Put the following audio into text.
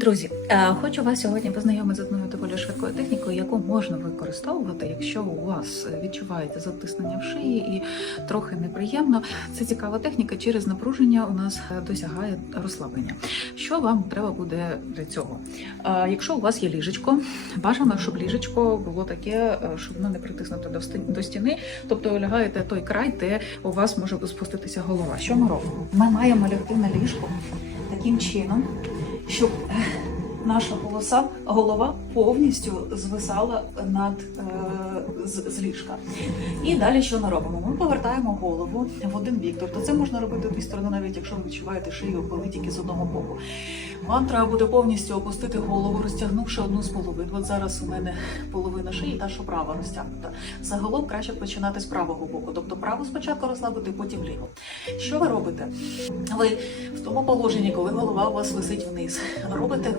Друзі, е, хочу вас сьогодні познайомити з одною доволі швидкою технікою, яку можна використовувати, якщо у вас відчуваєте затиснення в шиї і трохи неприємно. Це цікава техніка. Через напруження у нас досягає розслаблення. Що вам треба буде для цього? Е, Якщо у вас є ліжечко, бажано, щоб ліжечко було таке, е, щоб воно не притиснуто до стіни. Тобто ви лягаєте той край, де у вас може спуститися голова. Що ми робимо? Ми маємо лягти на ліжко таким чином, щоб е, наша голоса, голова повністю звисала над е, з, з ліжка. І далі що ми робимо? Ми повертаємо голову в один бік. Тобто це можна робити дві сторони, навіть якщо ви відчуваєте шию коли тільки з одного боку. Вам треба буде повністю опустити голову, розтягнувши одну з половин. От зараз у мене половина шиї, та що права розтягнута. Загалом краще починати з правого боку. Тобто праву спочатку розслабити, потім ліву. Що ви робите? Ви в тому положенні, коли голова у вас висить вниз, робите